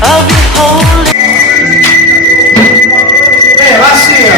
I'll be holding. Va sì.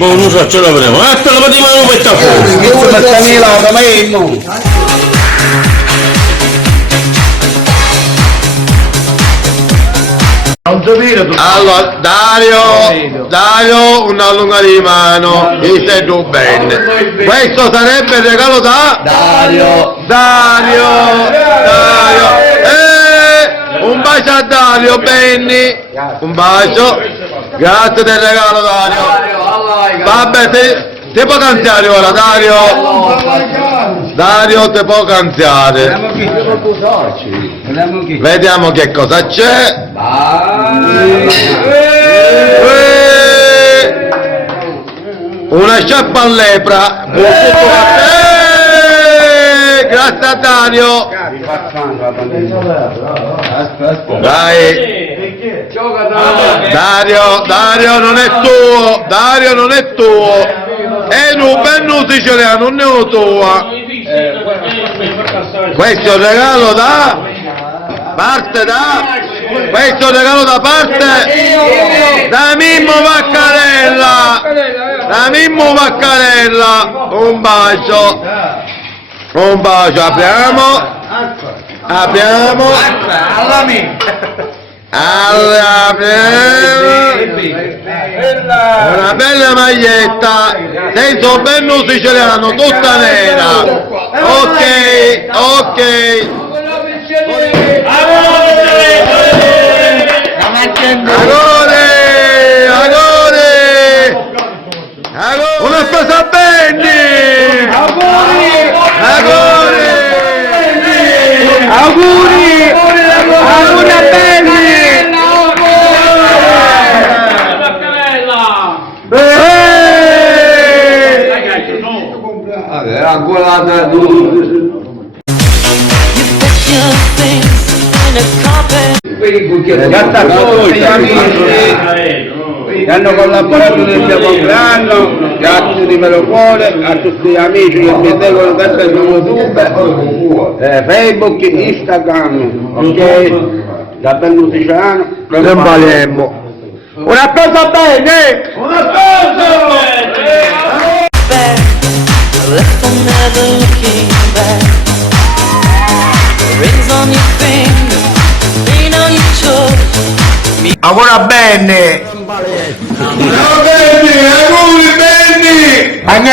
Boh, non so, ce l'avremo. Te la di mano per Allora, Dario, una lunga di mano, mi sei tu bene. Questo sarebbe il regalo da Dario. Un bacio a Dario, Benny. Un bacio. Grazie del regalo, Dario. Vabbè, ti può cantare ora, Dario? Dario, ti può cantare. Vediamo che cosa c'è. Una sciarpa a lepra. Grazie a Dario. Dai. Dario non è tuo. Dario non è tuo. E non benno siciliano, non è tuo. Questo è un regalo da parte questo è un regalo da parte da Mimmo Vaccarella. Un bacio, apriamo una bella maglietta senza benno siciliano, tutta nera. Ok. Agore. Una cosa bene. Auguri a Benny. Che hanno collaborato nel mio compleanno, grazie di vero cuore a tutti gli amici che mi seguono sempre su YouTube, Facebook, Instagram, ok? Da ben musiciano, non valemmo. Una cosa bene! Ancora bene! Auguri Benny! Anche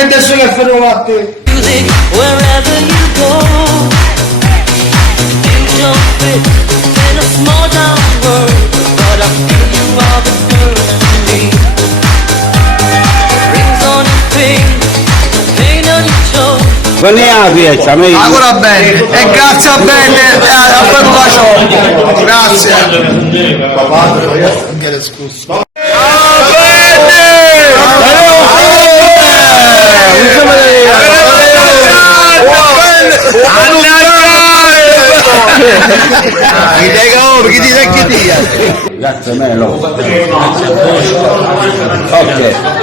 adesso che fermo a te! Non ne ha piezza, Ancora bene! E grazie a bene a quello bacio! Grazie! Grazie Melo. Ok,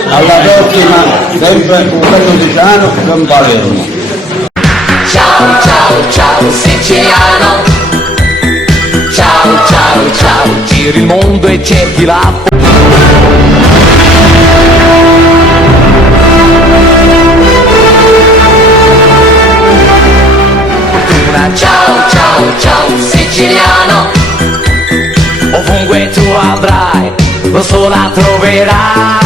alla prossima, sempre un bello musiciano, non Palermo. Ciao siciliano. Ciao, giri il mondo e cerchi la non so la troverai.